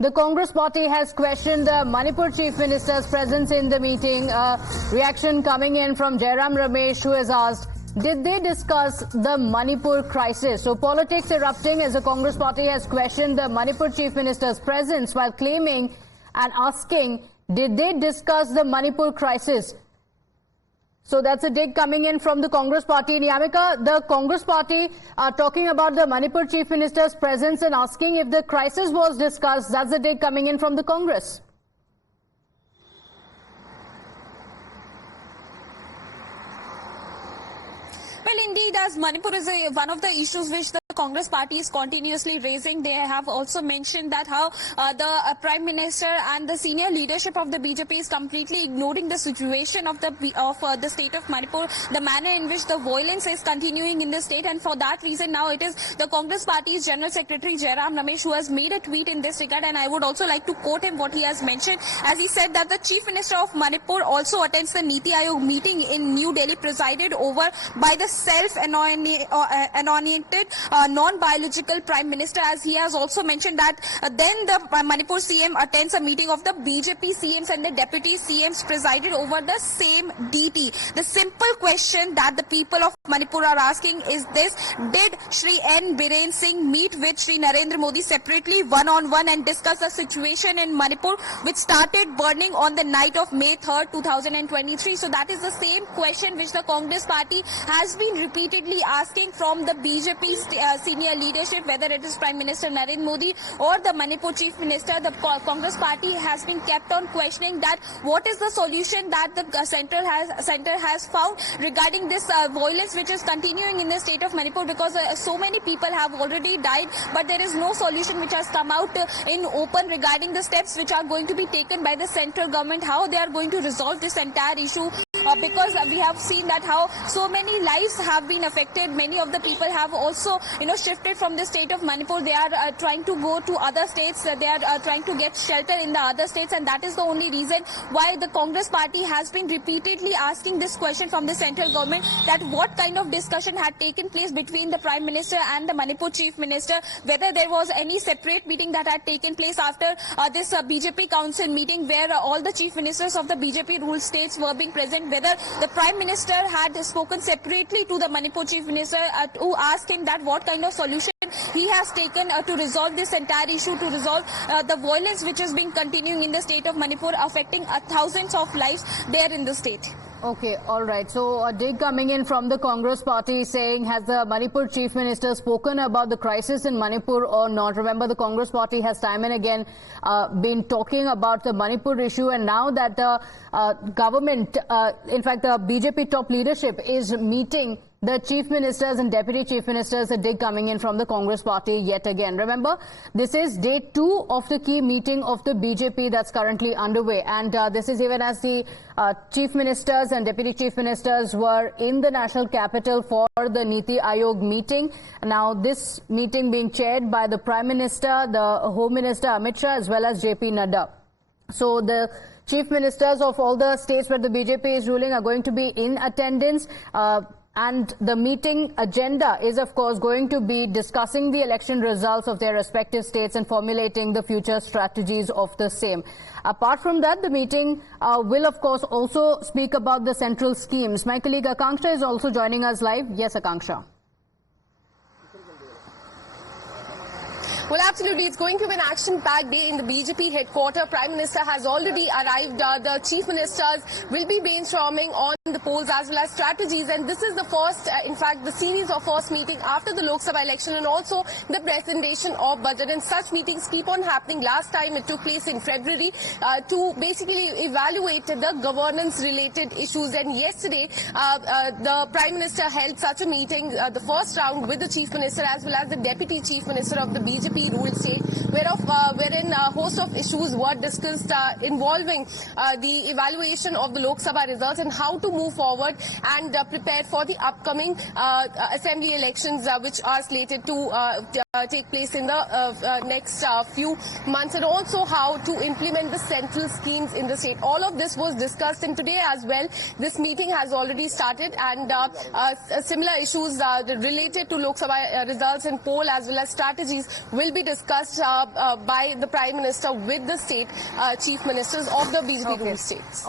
The Congress party has questioned the Manipur Chief Minister's presence in the meeting. Reaction coming in from Jairam Ramesh, who has asked, did they discuss the Manipur crisis? So politics erupting as the Congress party has questioned the Manipur Chief Minister's presence while claiming and asking, did they discuss the Manipur crisis? So that's a dig coming in from the Congress party. Niyamika, the Congress party are talking about the Manipur Chief Minister's presence and asking if the crisis was discussed. That's a dig coming in from the Congress. Well, indeed, as Manipur is one of the issues which the Congress party is continuously raising, they have also mentioned that how the Prime Minister and the senior leadership of the BJP is completely ignoring the situation of the state of Manipur, the manner in which the violence is continuing in the state, and for that reason now it is the Congress party's General Secretary Jairam Ramesh who has made a tweet in this regard, and I would also like to quote him what he has mentioned, as he said that the Chief Minister of Manipur also attends the Niti Aayog meeting in New Delhi presided over by the self-anointed non-biological Prime Minister, as he has also mentioned that then the Manipur CM attends a meeting of the BJP CMs and the deputy CMs presided over the same DT. The simple question that the people of Manipur are asking is this: did Shri N. Biren Singh meet with Shri Narendra Modi separately one-on-one and discuss the situation in Manipur, which started burning on the night of May 3rd, 2023? So that is the same question which the Congress party has been repeatedly asking from the BJP senior leadership, whether it is Prime Minister Narendra Modi or the Manipur Chief Minister. The Congress party has been kept on questioning that what is the solution that the center has found regarding this violence which is continuing in the state of Manipur, because so many people have already died, but there is no solution which has come out in open regarding the steps which are going to be taken by the central government, how they are going to resolve this entire issue. Because we have seen that how so many lives have been affected. Many of the people have also, shifted from the state of Manipur. They are trying to go to other states. They are trying to get shelter in the other states, and that is the only reason why the Congress party has been repeatedly asking this question from the central government, that what kind of discussion had taken place between the Prime Minister and the Manipur Chief Minister, whether there was any separate meeting that had taken place after this BJP Council meeting where all the Chief Ministers of the BJP ruled states were being present, whether the Prime Minister had spoken separately to the Manipur Chief Minister to ask him that what kind of solution he has taken to resolve this entire issue, to resolve the violence which has been continuing in the state of Manipur, affecting thousands of lives there in the state. Okay, all right. So a dig coming in from the Congress party saying, has the Manipur Chief Minister spoken about the crisis in Manipur or not? Remember, the Congress party has time and again been talking about the Manipur issue, and now that the government, in fact the BJP top leadership is meeting the Chief Ministers and Deputy Chief Ministers, a dig coming in from the Congress party yet again. Remember, this is day 2 of the key meeting of the BJP that's currently underway, and this is even as the Chief Ministers and Deputy Chief Ministers were in the national capital for the Niti Aayog meeting. Now, this meeting being chaired by the Prime Minister, the Home Minister Amit Shah, as well as JP Nadda. So the Chief Ministers of all the states where the BJP is ruling are going to be in attendance. And the meeting agenda is, of course, going to be discussing the election results of their respective states and formulating the future strategies of the same. Apart from that, the meeting will, of course, also speak about the central schemes. My colleague Akanksha is also joining us live. Yes, Akanksha. Well, absolutely. It's going to be an action-packed day in the BJP headquarters. Prime Minister has already arrived. The Chief Ministers will be brainstorming on the polls as well as strategies. And this is the first, in fact, the series of first meeting after the Lok Sabha election and also the presentation of budget. And such meetings keep on happening. Last time it took place in February to basically evaluate the governance-related issues. And yesterday, the Prime Minister held such a meeting, the first round with the Chief Minister as well as the Deputy Chief Minister of the BJP ruled state, wherein a host of issues were discussed involving the evaluation of the Lok Sabha results and how to move forward and prepare for the upcoming assembly elections which are slated to take place in the next few months, and also how to implement the central schemes in the state. All of this was discussed, and today as well this meeting has already started, and similar issues related to Lok Sabha results and poll as well as strategies will be discussed by the Prime Minister with the state chief ministers of the BJP ruled states.